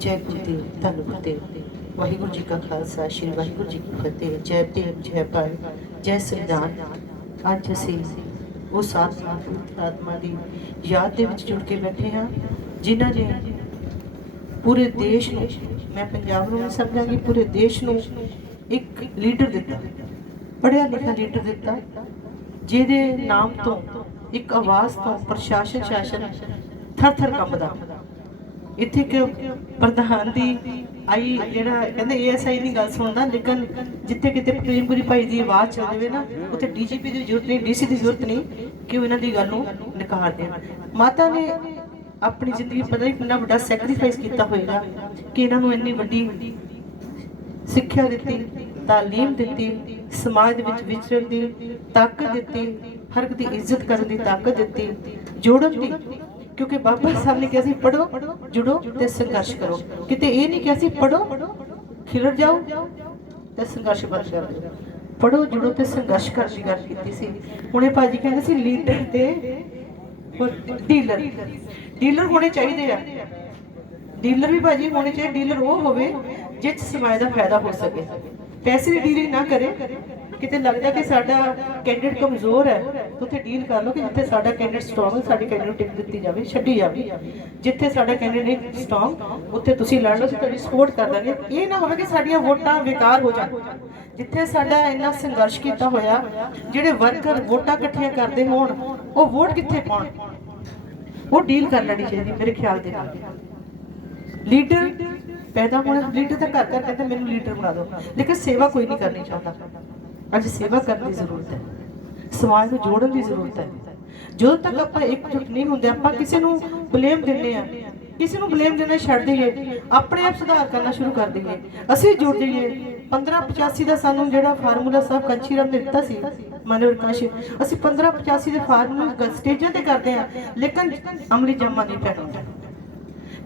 ਜੈ ਗੁਰਦੇਵ ਧੰਨ ਗੁਰਦੇਵ ਵਾਹਿਗੁਰੂ ਜੀ ਕਾ ਖਾਲਸਾ, ਸ੍ਰੀ ਵਾਹਿਗੁਰੂ ਜੀ ਕੀ ਫਤਿਹ। ਜੈ ਦੇਵ ਜੈ ਭਾਰਤ ਜੈ ਸੰਵਿਧਾਨ। ਅੱਜ ਅਸੀਂ ਉਸ ਆਤਮਾ ਦੀ ਯਾਦ ਦੇ ਵਿੱਚ ਜੁੜ ਕੇ ਬੈਠੇ ਹਾਂ, ਜਿਨ੍ਹਾਂ ਨੇ ਪੂਰੇ ਦੇਸ਼ ਨੂੰ, ਮੈਂ ਪੰਜਾਬ ਨੂੰ ਨਹੀਂ ਸਮਝਾਂਗੀ ਪੂਰੇ ਦੇਸ਼ ਨੂੰ ਇੱਕ ਲੀਡਰ ਦਿੱਤਾ। ਪੜ੍ਹਿਆ ਲਿਖਿਆ ਲੀਡਰ ਦਿੱਤਾ, ਜਿਹਦੇ ਨਾਮ ਤੋਂ ਇੱਕ ਆਵਾਜ਼ ਤੋਂ ਪ੍ਰਸ਼ਾਸਨ ਸ਼ਾਸਨ ਥਰ ਥਰ ਕੰਬਦਾ। ਇੱਥੇ ਇੱਕ ਪ੍ਰਧਾਨ ਦੀ ਆਈ ਜਿਹੜਾ ਕਹਿੰਦੇ ਏਐਸਆਈ ਦੀ ਗੱਲ ਸੁਣਦਾ, ਲੇਕਿਨ ਜਿੱਥੇ ਕਿਤੇ ਪ੍ਰੇਮਪੁਰੀ ਭਾਈ ਦੀ ਆਵਾਜ਼ ਚੱਲ ਜਾਵੇ ਨਾ, ਉੱਥੇ ਡੀਜੀਪੀ ਦੀ ਜ਼ਰੂਰਤ ਨਹੀਂ ਡੀਸੀ ਦੀ ਜ਼ਰੂਰਤ ਨਹੀਂ ਕਿ ਉਹ ਇਹਨਾਂ ਦੀ ਗੱਲ ਨੂੰ ਨਕਾਰ ਦੇਣ। ਮਾਤਾ ਨੇ ਆਪਣੀ ਜ਼ਿੰਦਗੀ ਪਤਾ ਨਹੀਂ ਕਿੰਨਾ ਵੱਡਾ ਸੈਕਰੀਫਾਈਸ ਕੀਤਾ ਹੋਏਗਾ ਕਿ ਇਹਨਾਂ ਨੂੰ ਇੰਨੀ ਵੱਡੀ ਸਿੱਖਿਆ ਦਿੱਤੀ, ਤਾਲੀਮ ਦਿੱਤੀ, ਸਮਾਜ ਵਿੱਚ ਵਿਚਰਨ ਦੀ ਤਾਕਤ ਦਿੱਤੀ, ਹਰ ਇੱਕ ਦੀ ਇੱਜ਼ਤ ਕਰਨ ਦੀ ਤਾਕਤ ਦਿੱਤੀ, ਜੋੜਨ ਦੀ ਕਿਉਂਕਿ ਬਾਬਾ ਸਾਹਿਬ ਨੇ ਕਿਹਾ ਸੀ ਪੜੋ ਜੁੜੋ ਤੇ ਸੰਘਰਸ਼ ਕਰੋ। ਕਿਤੇ ਇਹ ਨਹੀਂ ਕਿਹਾ ਸੀ ਪੜੋ ਖਿਲਰ ਜਾਓ ਤੇ ਸੰਘਰਸ਼ ਬੰਦ ਕਰ ਪੜੋ ਜੁੜੋ ਤੇ ਸੰਘਰਸ਼ ਕਰਨ ਦੀ ਗੱਲ ਕੀਤੀ ਸੀ। ਹੁਣੇ ਭਾਜੀ ਕਹਿੰਦੇ ਸੀ, ਲੀਡਰ ਤੇ ਡੀਲਰ। ਡੀਲਰ ਹੋਣੇ ਚਾਹੀਦੇ ਆ। ਡੀਲਰ ਵੀ ਭਾਜੀ ਹੋਣੇ ਚਾਹੀਦੇ, ਡੀਲਰ ਉਹ ਹੋਵੇ ਜਿਸ ਸਮਾਜ ਦਾ ਫਾਇਦਾ ਹੋ ਸਕੇ। ਪੈਸੇ ਦੀ ਡੀਲਿੰਗ ਨਾ ਕਰੇ। ਕਿਤੇ ਲੱਗਦਾ ਕਿ ਸਾਡਾ ਕੈਂਡੀਡੇਟ ਕਮਜ਼ੋਰ ਹੈ ਉੱਥੇ ਡੀਲ ਕਰ ਲਓ ਕਿ ਜਿੱਥੇ ਸਾਡਾ ਕੈਂਡੀਡੇਟ ਸਟਰੋਂਗ ਹੈ, ਸਾਡੀ ਕੈਂਡੀਡੇਟ ਟਿਕਟ ਦਿੱਤੀ ਜਾਵੇ, ਛੱਡੀ ਜਾਵੇ। ਜਿੱਥੇ ਸਾਡਾ ਕੈਂਡੀਡੇਟ ਸਟਰੋਂਗ ਉੱਥੇ ਤੁਸੀਂ ਲੜ ਲਓ ਤੁਹਾਡੀ ਸਪੋਰਟ ਕਰ ਦਾਂਗੇ। ਇਹ ਨਾ ਹੋਵੇ ਕਿ ਸਾਡੀਆਂ ਵੋਟਾਂ ਬੇਕਾਰ ਹੋ ਜਾਣ। ਜਿੱਥੇ ਸਾਡਾ ਇੰਨਾ ਸੰਘਰਸ਼ ਕੀਤਾ ਹੋਇਆ, ਜਿਹੜੇ ਵਰਕਰ ਵੋਟਾਂ ਇਕੱਠੀਆਂ ਕਰਦੇ ਹੋਣ, ਉਹ ਵੋਟ ਕਿੱਥੇ ਪਾਉਣ? ਉਹ ਡੀਲ ਕਰ ਲੈਣੀ ਚਾਹੀਦੀ, ਮੇਰੇ ਖਿਆਲ ਦੇ ਨਾਲ। ਲੀਡਰ ਪੈਦਾ ਹੋਣਾ ਲੀਡਰ ਤਾਂ ਘਰ ਘਰ ਕਹਿੰਦਾ, ਮੈਨੂੰ ਲੀਡਰ ਬਣਾ ਦਿਓ। ਲੇਕਿਨ ਸੇਵਾ ਕੋਈ ਨਹੀਂ ਕਰਨੀ ਚਾਹੁੰਦਾ। ਅੱਜ ਸੇਵਾ ਕਰਨ ਦੀ ਜ਼ਰੂਰਤ ਹੈ। ਸਮਾਜ ਨੂੰ ਜੋੜਨ ਦੀ ਜ਼ਰੂਰਤ ਹੈ। ਜਦੋਂ ਤੱਕ ਆਪਾਂ ਇਕਜੁੱਟ ਨਹੀਂ ਹੁੰਦੇ, ਆਪਾਂ ਕਿਸੇ ਨੂੰ ਬਲੇਮ ਦਿੰਦੇ ਆ ਕਿਸੇ ਨੂੰ ਬਲੇਮ ਦੇਣਾ ਛੱਡ ਦਈਏ। ਆਪਣੇ ਆਪ ਸੁਧਾਰ ਕਰਨਾ ਸ਼ੁਰੂ ਕਰ ਦਈਏ। ਅਸੀਂ ਜੁੜ ਜਾਈਏ। 1585 ਦਾ ਸਾਨੂੰ ਜਿਹੜਾ ਫਾਰਮੂਲਾ ਸਾਹਿਬ ਕੰਚੀ ਰਾਮ ਨੇ ਦਿੱਤਾ ਸੀ ਮਨੋਰ ਕਾਸ਼ ਅਸੀਂ 1585 ਦੇ ਫਾਰਮੂਲੇ ਸਟੇਜਾਂ ਤੇ ਕਰਦੇ ਆ ਲੇਕਿਨ ਅਮਲੀ ਜਾਮਾ ਨਹੀਂ ਪੈਣਾ।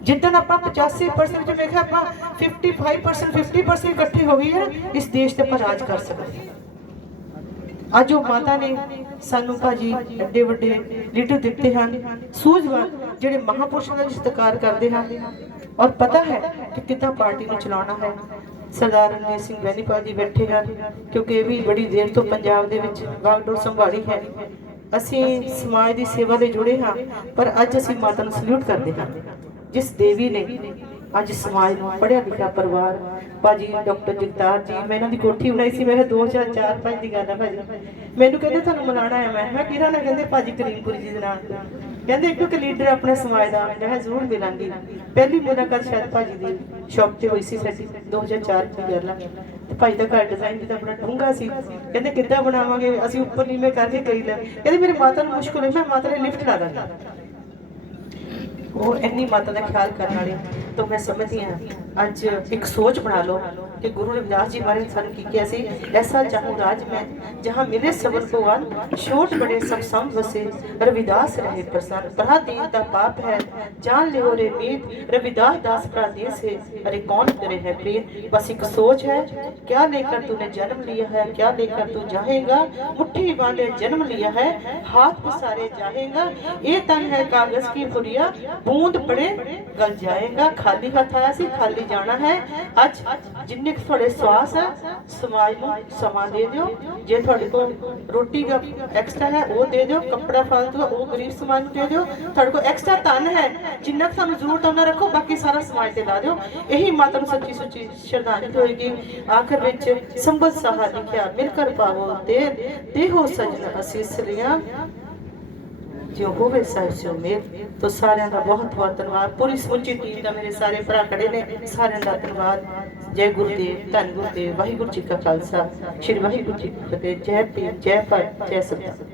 ਜਿੱਦਣ ਆਪਾਂ 85% ਵਿੱਚ ਵੇਖਿਆ, ਆਪਾਂ 55% 50% ਇਕੱਠੇ ਹੋ ਗਏ ਆ ਇਸ ਦੇਸ਼ ਤੇ ਆਪਾਂ ਰਾਜ ਕਰ ਸਕਦੇ ਅੱਜ ਉਹ ਮਾਤਾ ਨੇ ਸਾਨੂੰ ਭਾਜੀ ਐਡੇ ਵੱਡੇ ਲੀਡਰ ਦਿੱਤੇ ਹਨ, ਸੂਝਵਾਨ, ਜਿਹੜੇ ਮਹਾਪੁਰਸ਼ਾਂ ਦਾ ਸਤਿਕਾਰ ਕਰਦੇ ਹਨ। ਔਰ ਪਤਾ ਹੈ ਕਿ ਕਿੱਦਾਂ ਪਾਰਟੀ ਨੂੰ ਚਲਾਉਣਾ ਹੈ। ਸਰਦਾਰ ਰਣਜੀਤ ਸਿੰਘ ਬੈਨੀਪਾਲ ਜੀ ਬੈਠੇ ਹਨ, ਕਿਉਂਕਿ ਇਹ ਵੀ ਬੜੀ ਦੇਰ ਤੋਂ ਪੰਜਾਬ ਦੇ ਵਿੱਚ ਵਾਗਡੋਰ ਸੰਭਾਲੀ ਹੈ। ਅਸੀਂ ਸਮਾਜ ਦੀ ਸੇਵਾ ਦੇ ਜੁੜੇ ਹਾਂ, ਪਰ ਅੱਜ ਅਸੀਂ ਮਾਤਾ ਨੂੰ ਸਲੂਟ ਕਰਦੇ ਹਾਂ, ਜਿਸ ਦੇਵੀ ਨੇ ਅੱਜ ਸਮਾਜ ਨੂੰ ਪੜਿਆ ਲਿਖਿਆ ਪਰਿਵਾਰ, ਭਾਜੀ ਡਾਕਟਰ ਜਗਤਾਰ ਜੀ, ਮੈਂ ਇਹਨਾਂ ਦੀ ਕੋਠੀ ਬਣਾਈ ਸੀ, ਮੈਂ 2004-5 ਦੀ ਗੱਲ ਹੈ ਭਾਜੀ। ਮੈਨੂੰ ਕਹਿੰਦੇ ਤੁਹਾਨੂੰ ਮਿਲਾਣਾ ਹੈ ਮੈਂ ਮੈਂ ਕਿਹੜਾ ਨਾ, ਕਹਿੰਦੇ ਭਾਜੀ ਕਰੀਮਪੁਰੀ ਜੀ ਦੇ ਨਾਲ। ਕਹਿੰਦੇ ਇੱਕ ਇੱਕ ਲੀਡਰ ਆਪਣੇ ਸਮਾਜ ਦਾ, ਮੈਂ ਜ਼ਰੂਰ ਮਿਲਾਂਗੀ। ਪਹਿਲੀ ਮੁਲਾਕਾਤ ਸ਼ਾਇਦ ਭਾਜੀ ਦੀ ਸ਼ੌਪ ਤੇ ਹੋਈ ਸੀ ਸਾਡੀ 2004 ਦੀ ਗੱਲ ਹੈ ਤੇ ਭਾਈ ਦਾ ਘਰ ਡਿਜ਼ਾਈਨ ਵੀ ਤਾਂ ਬੜਾ ਡੂੰਘਾ ਸੀ। ਕਹਿੰਦੇ ਕਿੱਦਾਂ ਬਣਾਵਾਂਗੇ, ਅਸੀਂ ਉੱਪਰ ਨੀਵੇਂ ਕਰਕੇ ਕਰੀ ਲੈ। ਕਹਿੰਦੇ ਮੇਰੇ ਮਾਤਾ ਨੂੰ ਮੁਸ਼ਕਲ ਹੈ ਮੈਂ ਮਾਤਾ ਨੇ ਲਿਫਟ ਲਾ ਦਾਂਗਾ। ਉਹ ਇੰਨੀ ਮਾਤਾ ਦਾ ਖਿਆਲ ਕਰਨ ਵਾਲੇ, ਤਾਂ ਮੈਂ ਸਮਝਦੀ ਹਾਂ, ਅੱਜ ਇੱਕ ਸੋਚ ਬਣਾ ਲਓ। कि गुरु रविदास जी महाराज सन की ਕਿਹਾ ਸੀ ਐਸਾ ਚਾਹੂ ਰਾਜ ਮੈਂ ਜਹਾਂ ਮੇਰੇ ਸਬਰ ਕੋ ਵਨ ਛੋਟ ਬੜੇ ਸਭ ਸੰਗ ਵਸੇ ਰਵਿਦਾਸ ਰਹੇ ਪ੍ਰਸੰਨ ਤਹਾ ਦੀਨ ਦਾ ਪਾਪ ਹੈ ਜਾਨ ਲਿਓ ਰੇ ਮੀਤ ਰਵਿਦਾਸ दास प्रादेश है अरे कौन करे है प्रेम बस एक सोच है, क्या लेकर तूने जन्म लिया है? क्या लेकर तू जाएगा? मुट्ठी बांधे जन्म लिया है, हाथ सारे जाएगा। ये तन है कागज़ की पुरिया बूंद पड़े गल जाएगा। खाली हाथ आया सी, खाली जाना है। आज जिन्ने ਕੁ ਤੁਹਾਡੇ ਸਵਾਸ ਹੈ, ਸਮਾਜ ਨੂੰ ਸਮਾਂ ਦੇ ਦਿਓ। ਜੇ ਤੁਹਾਡੇ ਕੋਲ ਰੋਟੀ ਦਾ ਐਕਸਟਰਾ ਹੈ, ਉਹ ਦੇ ਦਿਓ। ਕੱਪੜਾ ਫਾਲਤੂ ਹੈ, ਉਹ ਗਰੀਬ ਸਮਾਜ ਨੂੰ ਦੇ ਦਿਓ। ਤੁਹਾਡੇ ਕੋਲ ਐਕਸਟਰਾ ਧਨ ਹੈ, ਜਿੰਨਾ ਕੁ ਤੁਹਾਨੂੰ ਜ਼ਰੂਰਤ ਉਹਨਾਂ ਰੱਖੋ। ਬਾਕੀ ਸਾਰਾ ਸਮਾਜ ਤੇ ਲਾ ਦਿਓ। ਇਹੀ ਮਾਤਾ ਨੂੰ ਸੱਚੀ ਸੁੱਚੀ ਸ਼ਰਧਾਂਜਲੀ ਹੋਏਗੀ। ਆਖਰ ਵਿੱਚ ਸੰਬਤ ਸਾਹਾ ਲਿਖਿਆ ਮਿਲ ਕਰ ਪਾਵੋ ਤੇ ਦੇਹੋ ਸਜਣ ਅਸੀਸ ਲਿਆ ਜੋ ਹੋਵੇ ਸਾਹਿਬ ਸੋ ਮੇਰ ਤੋ ਸਾਰਿਆਂ ਦਾ ਬਹੁਤ ਬਹੁਤ ਧੰਨਵਾਦ। ਪੂਰੀ ਸਮੁੱਚੀ ਟੀਮ ਦਾ ਮੇਰੇ ਸਾਰੇ ਭਰਾ ਖੜੇ ਨੇ, ਸਾਰਿਆਂ ਦਾ ਧੰਨਵਾਦ। ਜੈ ਗੁਰਦੇਵ ਧੰਨ ਗੁਰਦੇਵ ਵਾਹਿਗੁਰੂ ਜੀ ਕਾ ਖਾਲਸਾ, ਸ੍ਰੀ ਵਾਹਿਗੁਰੂ ਜੀ ਕੀ ਫਤਿਹ, ਜੈ ਭੀਮ, ਜੈ ਭਾਰਤ, ਜੈ ਸਤਿ।